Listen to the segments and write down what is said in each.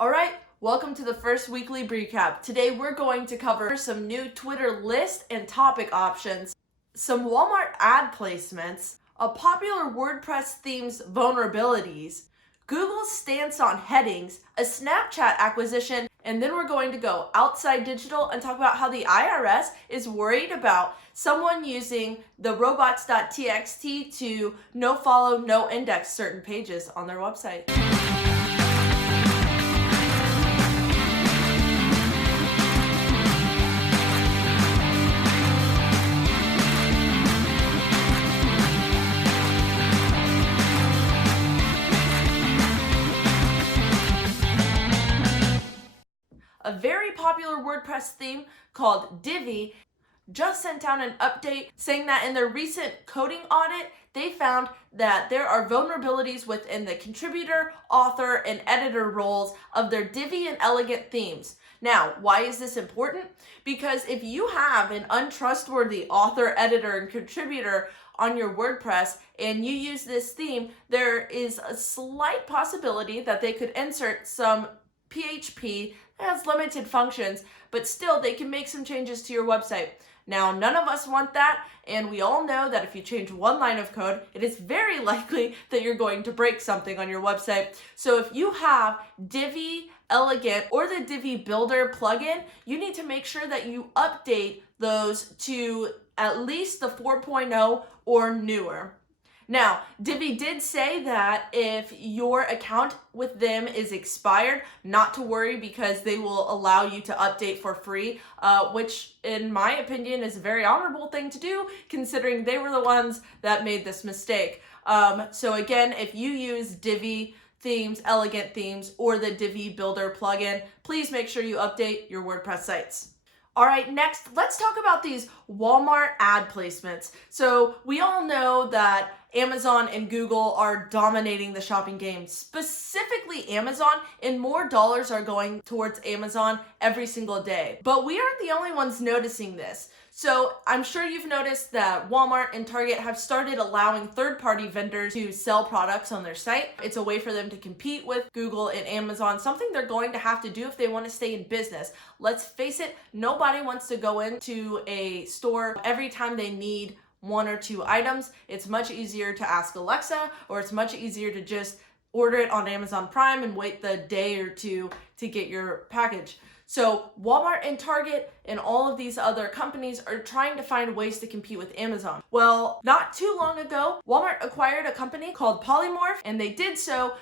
Alright, welcome to the first weekly BrieCap. Today we're going to cover some new Twitter list and topic options, some Walmart ad placements, a popular WordPress theme's vulnerabilities, Google's stance on headings, a Snapchat acquisition, and then we're going to go outside digital and talk about how the IRS is worried about someone using the robots.txt to no follow, no index certain pages on their website. A very popular WordPress theme called Divi just sent out an update saying that in their recent coding audit, they found that there are vulnerabilities within the contributor, author, and editor roles of their Divi and Elegant themes. Now, why is this important? Because if you have an untrustworthy author, editor, and contributor on your WordPress and you use this theme, there is a slight possibility that they could insert some PHP that has limited functions, but still they can make some changes to your website. Now, none of us want that, and we all know that if you change one line of code, it is very likely that you're going to break something on your website. So if you have Divi, Elegant, or the Divi Builder plugin, you need to make sure that you update those to at least the 4.0 or newer. Now, Divi did say that if your account with them is expired, not to worry because they will allow you to update for free, which in my opinion is a very honorable thing to do considering they were the ones that made this mistake. So again, if you use Divi themes, Elegant themes, or the Divi Builder plugin, please make sure you update your WordPress sites. All right, next, let's talk about these Walmart ad placements. So we all know that Amazon and Google are dominating the shopping game, specifically Amazon, and more dollars are going towards Amazon every single day. But we aren't the only ones noticing this. So I'm sure you've noticed that Walmart and Target have started allowing third-party vendors to sell products on their site. It's a way for them to compete with Google and Amazon, something they're going to have to do if they want to stay in business. Let's face it, nobody wants to go into a store every time they need one or two items. It's much easier to ask Alexa, or it's much easier to just order it on Amazon Prime and wait the day or two to get your package. So Walmart and Target and all of these other companies are trying to find ways to compete with Amazon. Well, not too long ago, Walmart acquired a company called Polymorph, and they did so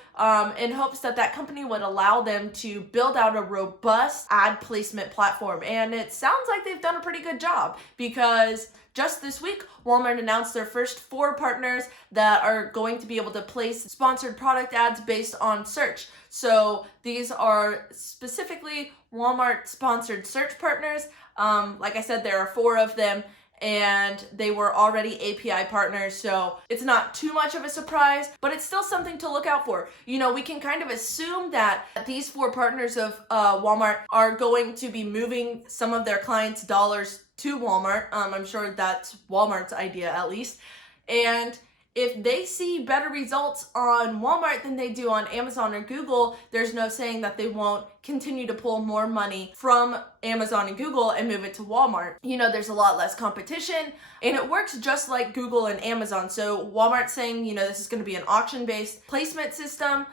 in hopes that that company would allow them to build out a robust ad placement platform. And it sounds like they've done a pretty good job because just this week, Walmart announced their first 4 partners that are going to be able to place sponsored product ads based on search. So these are specifically Walmart sponsored search partners. Like I said, there are 4 of them, and they were already API partners, so it's not too much of a surprise, but it's still something to look out for. You know, we can kind of assume that these 4 partners of Walmart are going to be moving some of their clients' dollars to Walmart. I'm sure that's Walmart's idea at least. And if they see better results on Walmart than they do on Amazon or Google, there's no saying that they won't continue to pull more money from Amazon and Google and move it to Walmart. You know, there's a lot less competition, and it works just like Google and Amazon. So Walmart's saying, you know, this is going to be an auction-based placement system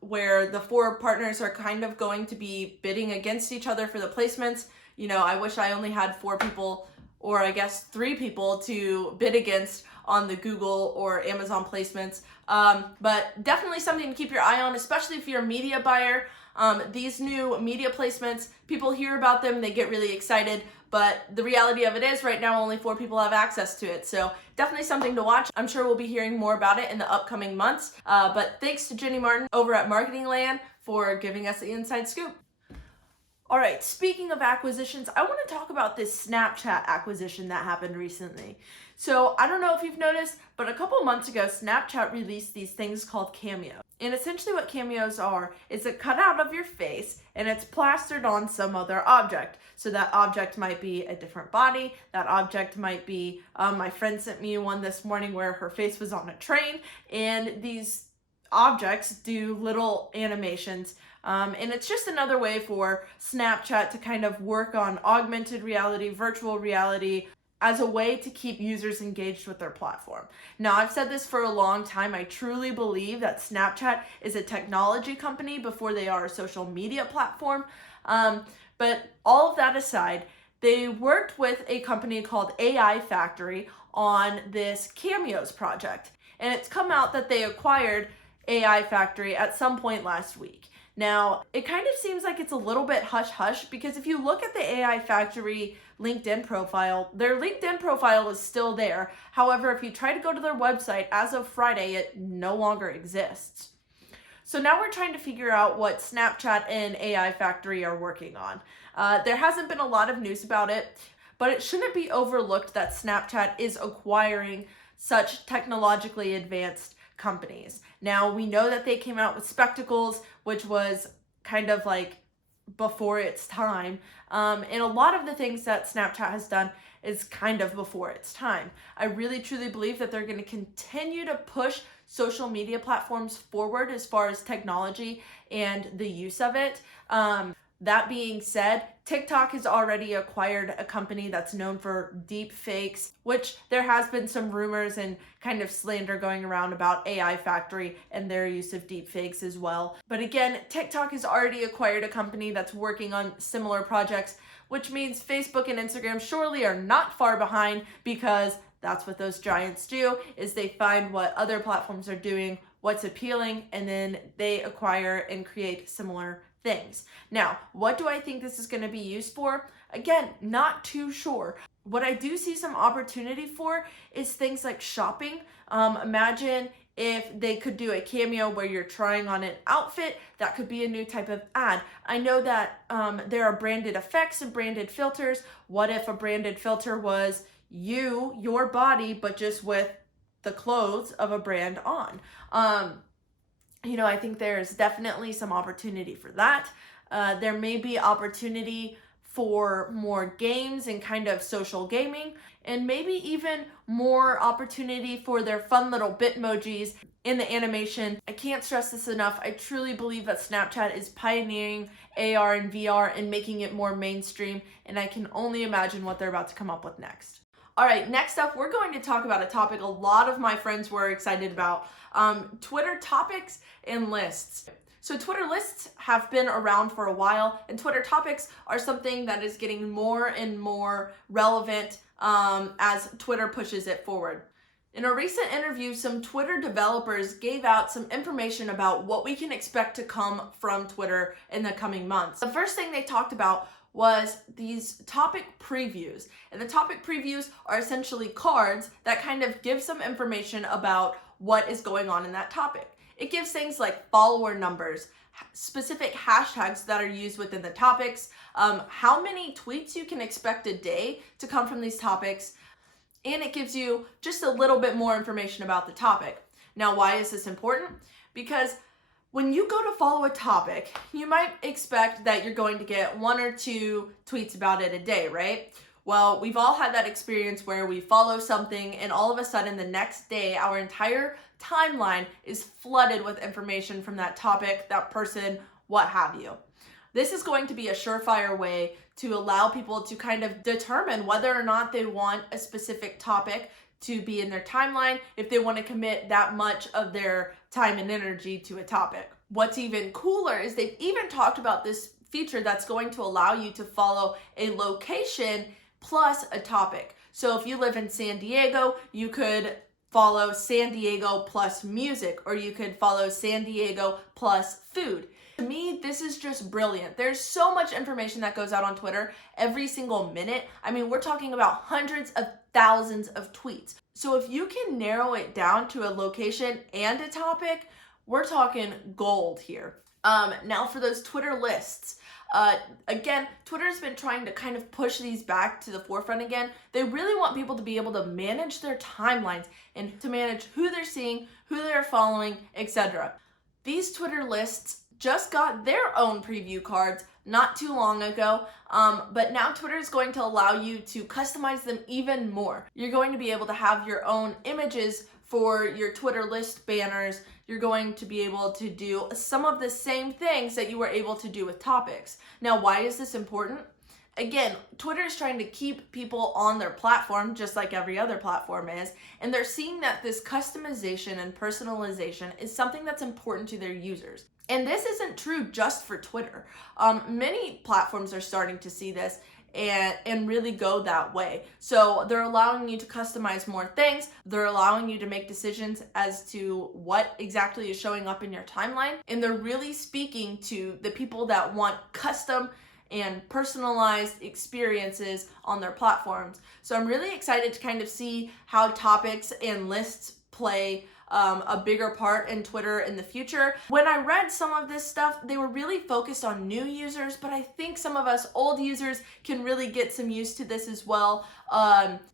where the 4 partners are kind of going to be bidding against each other for the placements. You know, I wish I only had 4 people, or I guess 3 people to bid against on the Google or Amazon placements. But definitely something to keep your eye on, especially if you're a media buyer. These new media placements, people hear about them, they get really excited, but the reality of it is right now only 4 people have access to it. So definitely something to watch. I'm sure we'll be hearing more about it in the upcoming months. But thanks to Jenny Martin over at Marketing Land for giving us the inside scoop. All right, speaking of acquisitions, I want to talk about this Snapchat acquisition that happened recently. So I don't know if you've noticed, but a couple months ago, Snapchat released these things called cameos. And essentially what cameos are is a cutout of your face and it's plastered on some other object. So that object might be a different body. That object might be, my friend sent me one this morning where her face was on a train, and these objects do little animations. And it's just another way for Snapchat to kind of work on augmented reality, virtual reality, as a way to keep users engaged with their platform. Now, I've said this for a long time. I truly believe that Snapchat is a technology company before they are a social media platform. But all of that aside, they worked with a company called AI Factory on this Cameos project. And it's come out that they acquired AI Factory at some point last week. Now, it kind of seems like it's a little bit hush-hush because if you look at the AI Factory LinkedIn profile, their LinkedIn profile is still there. However, if you try to go to their website, as of Friday, it no longer exists. So now we're trying to figure out what Snapchat and AI Factory are working on. There hasn't been a lot of news about it, but it shouldn't be overlooked that Snapchat is acquiring such technologically advanced companies. Now, we know that they came out with Spectacles, which was kind of like before its time. And a lot of the things that Snapchat has done is kind of before its time. I really truly believe that they're going to continue to push social media platforms forward as far as technology and the use of it. That being said, TikTok has already acquired a company that's known for deep fakes, which there has been some rumors and kind of slander going around about AI Factory and their use of deep fakes as well. But again, TikTok has already acquired a company that's working on similar projects, which means Facebook and Instagram surely are not far behind, because that's what those giants do, is they find what other platforms are doing, what's appealing, and then they acquire and create similar things. Now, what do I think this is going to be used for? Again, not too sure. What I do see some opportunity for is things like shopping. Imagine if they could do a cameo where you're trying on an outfit. That could be a new type of ad. I know that there are branded effects and branded filters. What if a branded filter was your body, but just with the clothes of a brand on? I think there's definitely some opportunity for that. There may be opportunity for more games and kind of social gaming, and maybe even more opportunity for their fun little Bitmojis in the animation. I can't stress this enough. I truly believe that Snapchat is pioneering AR and VR and making it more mainstream, and I can only imagine what they're about to come up with next. All right, next up, we're going to talk about a topic a lot of my friends were excited about, Twitter topics and lists. So Twitter lists have been around for a while, and Twitter topics are something that is getting more and more relevant as Twitter pushes it forward. In a recent interview, some Twitter developers gave out some information about what we can expect to come from Twitter in the coming months. The first thing they talked about was these topic previews. And the topic previews are essentially cards that kind of give some information about what is going on in that topic. It gives things like follower numbers, specific hashtags that are used within the topics, how many tweets you can expect a day to come from these topics, and it gives you just a little bit more information about the topic. Now, why is this important? Because when you go to follow a topic, you might expect that you're going to get 1 or 2 tweets about it a day, right? Well, we've all had that experience where we follow something and all of a sudden the next day, our entire timeline is flooded with information from that topic, that person, what have you. This is going to be a surefire way to allow people to kind of determine whether or not they want a specific topic to be in their timeline, if they want to commit that much of their time and energy to a topic. What's even cooler is they've even talked about this feature that's going to allow you to follow a location plus a topic. So if you live in San Diego, you could follow San Diego plus music, or you could follow San Diego plus food. To me, this is just brilliant. There's so much information that goes out on Twitter every single minute. I mean, we're talking about hundreds of thousands of tweets. So if you can narrow it down to a location and a topic, we're talking gold here. Now for those Twitter lists. Again, Twitter's been trying to kind of push these back to the forefront again. They really want people to be able to manage their timelines and to manage who they're seeing, who they're following, etc. These Twitter lists just got their own preview cards not too long ago, but now Twitter is going to allow you to customize them even more. You're going to be able to have your own images for your Twitter list banners, you're going to be able to do some of the same things that you were able to do with topics. Now, why is this important? Again, Twitter is trying to keep people on their platform just like every other platform is, and they're seeing that this customization and personalization is something that's important to their users. And this isn't true just for Twitter. Many platforms are starting to see this and really go that way. So they're allowing you to customize more things. They're allowing you to make decisions as to what exactly is showing up in your timeline. And they're really speaking to the people that want custom and personalized experiences on their platforms. So I'm really excited to kind of see how topics and lists play a bigger part in Twitter in the future. When I read some of this stuff, they were really focused on new users, but I think some of us old users can really get some use to this as well.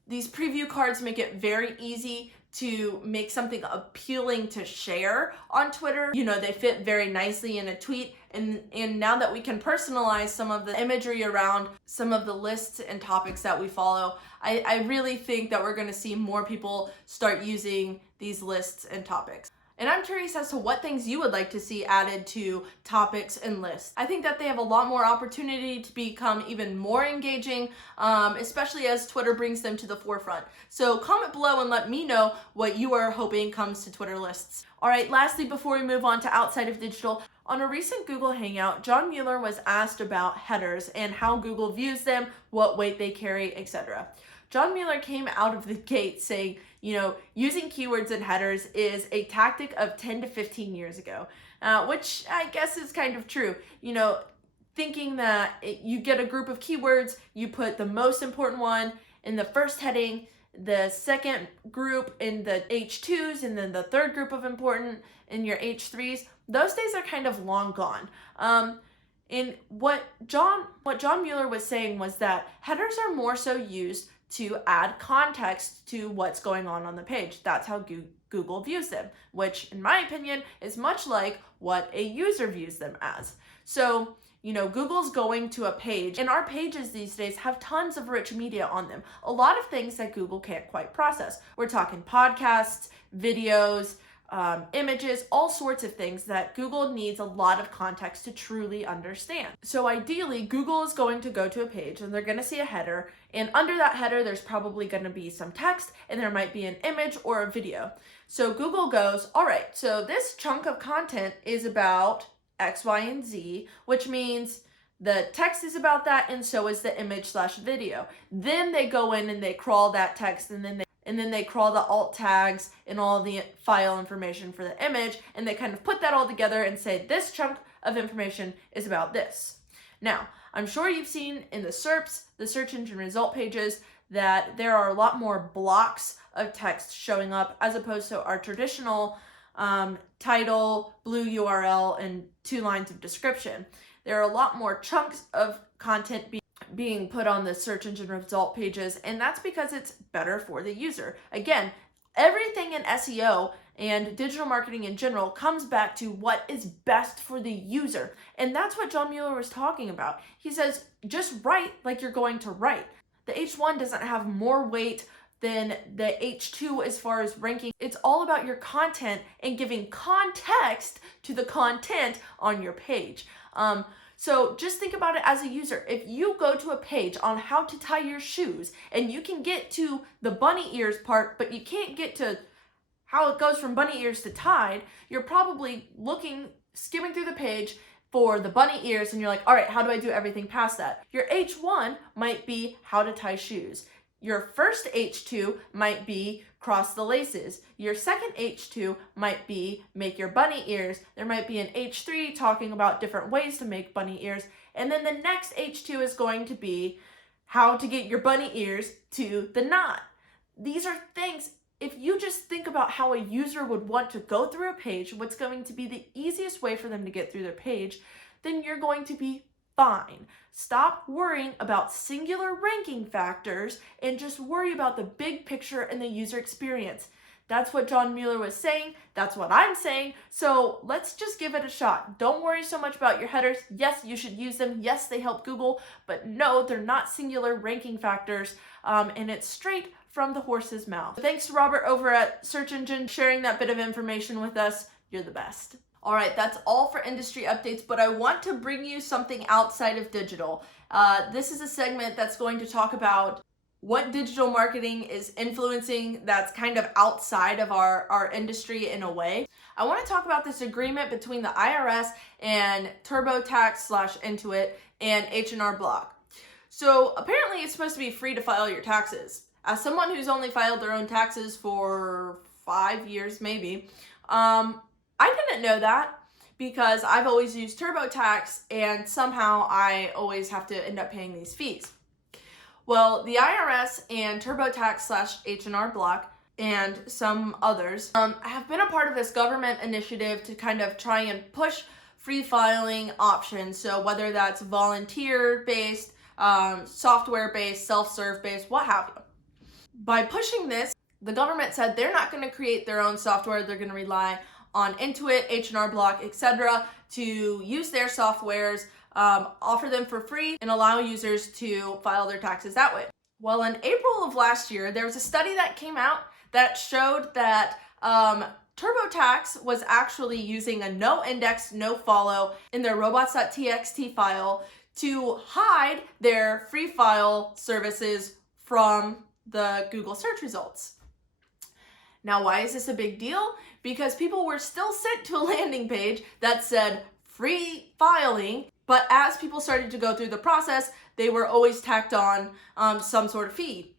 These preview cards make it very easy to make something appealing to share on Twitter. You know, they fit very nicely in a tweet. And now that we can personalize some of the imagery around some of the lists and topics that we follow, I really think that we're gonna see more people start using these lists and topics. And I'm curious as to what things you would like to see added to topics and lists. I think that they have a lot more opportunity to become even more engaging, especially as Twitter brings them to the forefront. So comment below and let me know what you are hoping comes to Twitter lists. All right, lastly, before we move on to outside of digital, on a recent Google Hangout, John Mueller was asked about headers and how Google views them, what weight they carry, etc. John Mueller came out of the gate saying, you know, using keywords in headers is a tactic of 10 to 15 years ago, which I guess is kind of true. You know, thinking that you get a group of keywords, you put the most important one in the first heading, the second group in the H2s, and then the third group of important in your H3s. Those days are kind of long gone. And what John Mueller was saying was that headers are more so used to add context to what's going on the page. That's how Google views them, which in my opinion is much like what a user views them as. So, you know, Google's going to a page, and our pages these days have tons of rich media on them. A lot of things that Google can't quite process. We're talking podcasts, videos, images, all sorts of things that Google needs a lot of context to truly understand. So ideally, Google is going to go to a page and they're going to see a header, and under that header, there's probably going to be some text and there might be an image or a video. So Google goes, all right, so this chunk of content is about X, Y, and Z, which means the text is about that and so is the image/video. Then they go in and they crawl that text, and then they crawl the alt tags and all the file information for the image, and they kind of put that all together and say this chunk of information is about this. Now, I'm sure you've seen in the SERPs, the search engine result pages, that there are a lot more blocks of text showing up as opposed to our traditional title, blue URL, and 2 lines of description. There are a lot more chunks of content being put on the search engine result pages, and that's because it's better for the user. Again, everything in SEO and digital marketing in general comes back to what is best for the user. And that's what John Mueller was talking about. He says, just write like you're going to write. The H1 doesn't have more weight than the H2 as far as ranking. It's all about your content and giving context to the content on your page. So just think about it as a user. If you go to a page on how to tie your shoes and you can get to the bunny ears part, but you can't get to how it goes from bunny ears to tied, you're probably skimming through the page for the bunny ears, and you're like, all right, how do I do everything past that? Your H1 might be how to tie shoes. Your first H2 might be cross the laces. Your second H2 might be make your bunny ears. There might be an H3 talking about different ways to make bunny ears. And then the next H2 is going to be how to get your bunny ears to the knot. These are things, if you just think about how a user would want to go through a page, what's going to be the easiest way for them to get through their page, then you're going to be fine. Stop worrying about singular ranking factors and just worry about the big picture and the user experience. That's what John Mueller was saying. That's what I'm saying. So let's just give it a shot. Don't worry so much about your headers. Yes, you should use them. Yes, they help Google, but no, they're not singular ranking factors. And it's straight from the horse's mouth. Thanks to Robert over at Search Engine sharing that bit of information with us. You're the best. All right, that's all for industry updates, but I want to bring you something outside of digital. This is a segment that's going to talk about what digital marketing is influencing that's kind of outside of our industry in a way. I want to talk about this agreement between the IRS and TurboTax/Intuit and H&R Block. So apparently it's supposed to be free to file your taxes. As someone who's only filed their own taxes for 5 years maybe, I didn't know that because I've always used TurboTax and somehow I always have to end up paying these fees. Well, the IRS and TurboTax/H&R Block and some others have been a part of this government initiative to kind of try and push free filing options. So whether that's volunteer-based, software-based, self-serve-based, what have you. By pushing this, the government said they're not going to create their own software. They're going to rely on Intuit, H&R Block, etc. to use their softwares, offer them for free, and allow users to file their taxes that way. Well, in April of last year, there was a study that came out that showed that TurboTax was actually using a no index, no follow in their robots.txt file to hide their free file services from the Google search results. Now, why is this a big deal? Because people were still sent to a landing page that said free filing, but as people started to go through the process, they were always tacked on some sort of fee,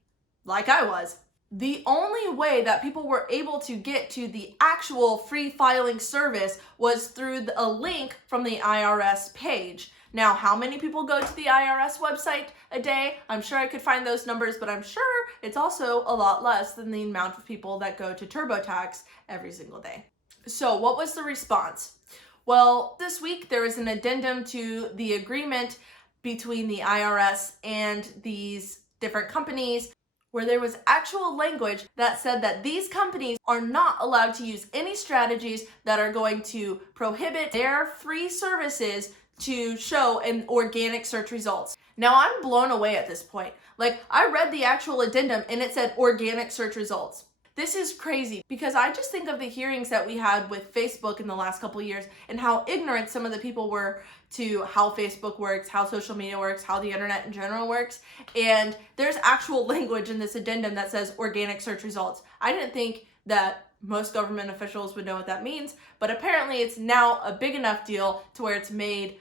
like I was. The only way that people were able to get to the actual free filing service was through a link from the IRS page. Now, how many people go to the IRS website a day? I'm sure I could find those numbers, but I'm sure it's also a lot less than the amount of people that go to TurboTax every single day. So what was the response? Well, this week there was an addendum to the agreement between the IRS and these different companies where there was actual language that said that these companies are not allowed to use any strategies that are going to prohibit their free services to show in organic search results. Now I'm blown away at this point. Like, I read the actual addendum and it said organic search results. This is crazy because I just think of the hearings that we had with Facebook in the last couple of years and how ignorant some of the people were to how Facebook works, how social media works, how the internet in general works. And there's actual language in this addendum that says organic search results. I didn't think that most government officials would know what that means, but apparently it's now a big enough deal to where it's made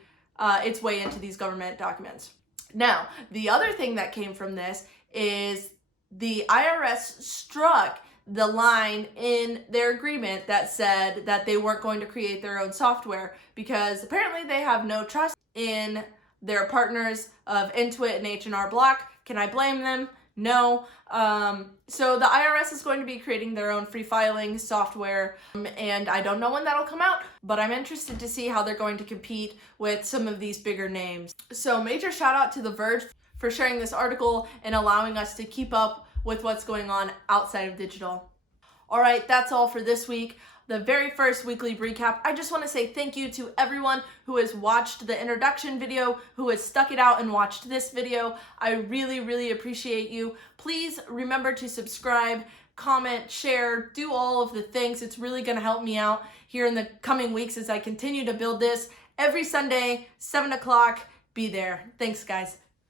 its way into these government documents. Now, the other thing that came from this is the IRS struck the line in their agreement that said that they weren't going to create their own software because apparently they have no trust in their partners of Intuit and H&R Block. Can I blame them? No. So the IRS is going to be creating their own free filing software, and I don't know when that'll come out, but I'm interested to see how they're going to compete with some of these bigger names. So major shout out to The Verge for sharing this article and allowing us to keep up with what's going on outside of digital. All right, that's all for this week. The very first weekly BrieCap. I just want to say thank you to everyone who has watched the introduction video, who has stuck it out and watched this video. I really, really appreciate you. Please remember to subscribe, comment, share, do all of the things. It's really going to help me out here in the coming weeks as I continue to build this. Every Sunday, 7 o'clock, be there. Thanks, guys.